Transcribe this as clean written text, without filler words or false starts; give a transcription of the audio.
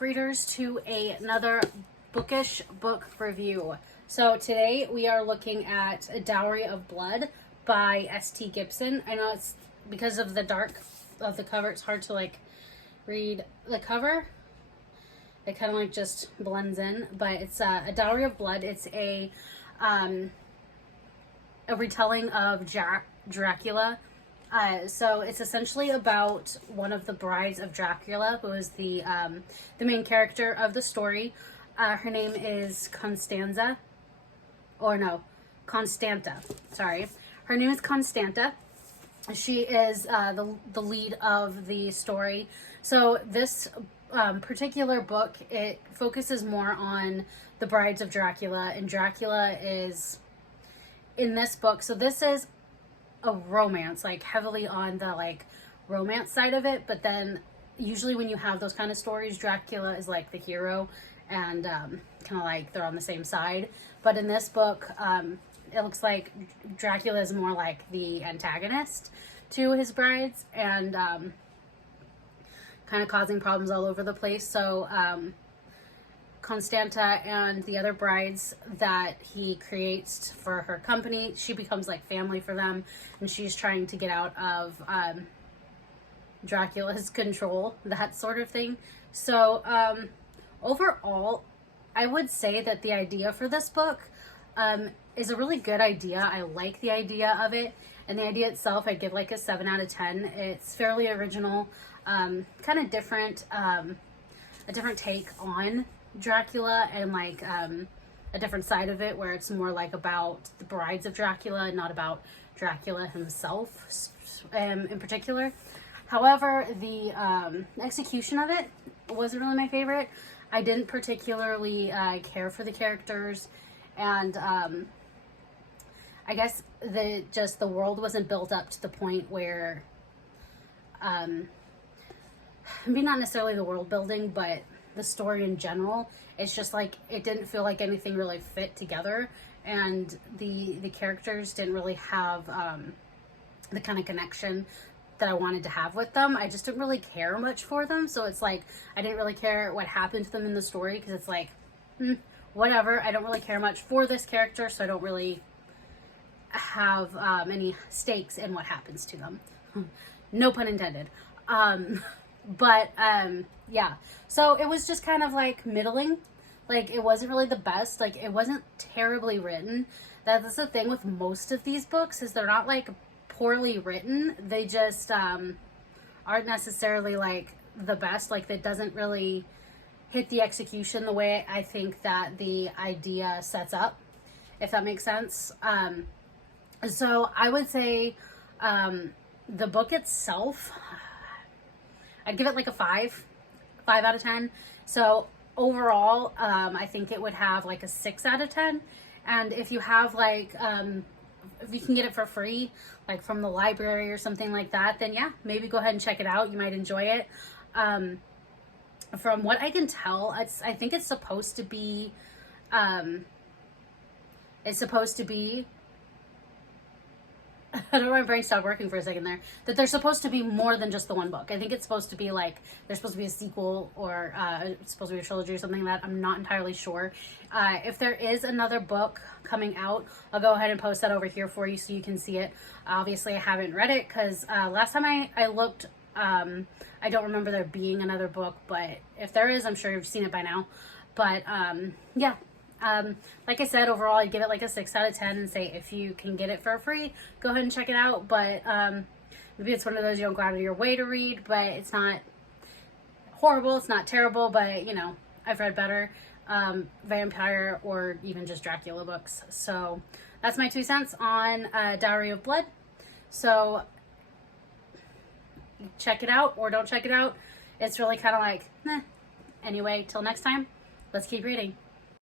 back, readers, to another Bookish book review. So today we are looking at A Dowry of Blood by S.T. Gibson. I know it's because of the dark of the cover, it's hard to like read the cover. It kind of like just blends in, but it's A Dowry of Blood. It's a retelling of Dracula. So it's essentially about one of the brides of Dracula, who is the main character of the story. Her name is Constanta. Sorry. Her name is Constanta. She is the lead of the story. So this particular book, it focuses more on the brides of Dracula, and Dracula is in this book. So this is a romance, like heavily on the like romance side of it, but then usually when you have those kind of stories, Dracula is like the hero and kind of like they're on the same side. But in this book, it looks like Dracula is more like the antagonist to his brides and kind of causing problems all over the place. So Constanta and the other brides that he creates for her company, she becomes like family for them, and she's trying to get out of Dracula's control, that sort of thing. So overall, I would say that the idea for this book is a really good idea. I like the idea of it, and the idea itself I'd give like a 7 out of 10. It's fairly original, kind of different, a different take on Dracula, and like a different side of it where it's more like about the brides of Dracula and not about Dracula himself in particular. However, the execution of it wasn't really my favorite. I didn't particularly care for the characters, and I guess the world wasn't built up to the point where maybe not necessarily the world building, but the story in general, it's just like it didn't feel like anything really fit together, and the characters didn't really have the kind of connection that I wanted to have with them. I just didn't really care much for them, so it's like I didn't really care what happened to them in the story, because it's like whatever, I don't really care much for this character, so I don't really have any stakes in what happens to them. No pun intended. Yeah, so it was just kind of like middling. Like, it wasn't really the best. Like, it wasn't terribly written. That's the thing with most of these books, is they're not like poorly written. They just aren't necessarily like the best. Like, it doesn't really hit the execution the way I think that the idea sets up, if that makes sense. So I would say the book itself, I'd give it like a 5 out of 10. So overall, I think it would have like a 6 out of 10. And if you have like, if you can get it for free, like from the library or something like that, then yeah, maybe go ahead and check it out. You might enjoy it. From what I can tell, I think it's supposed to be, I don't know, my brain stopped working for a second there, that there's supposed to be more than just the one book. I think it's supposed to be like, there's supposed to be a sequel, or it's supposed to be a trilogy or something like that. I'm not entirely sure. If there is another book coming out, I'll go ahead and post that over here for you so you can see it. Obviously, I haven't read it because last time I looked, I don't remember there being another book, but if there is, I'm sure you've seen it by now. But yeah. Like I said, overall, I'd give it like a 6 out of 10 and say if you can get it for free, go ahead and check it out. But maybe it's one of those you don't go out of your way to read, but it's not horrible, it's not terrible, but you know, I've read better vampire or even just Dracula books. So that's my 2 cents on Dowry of Blood. So check it out or don't check it out. It's really kind of like, Anyway, till next time, let's keep reading.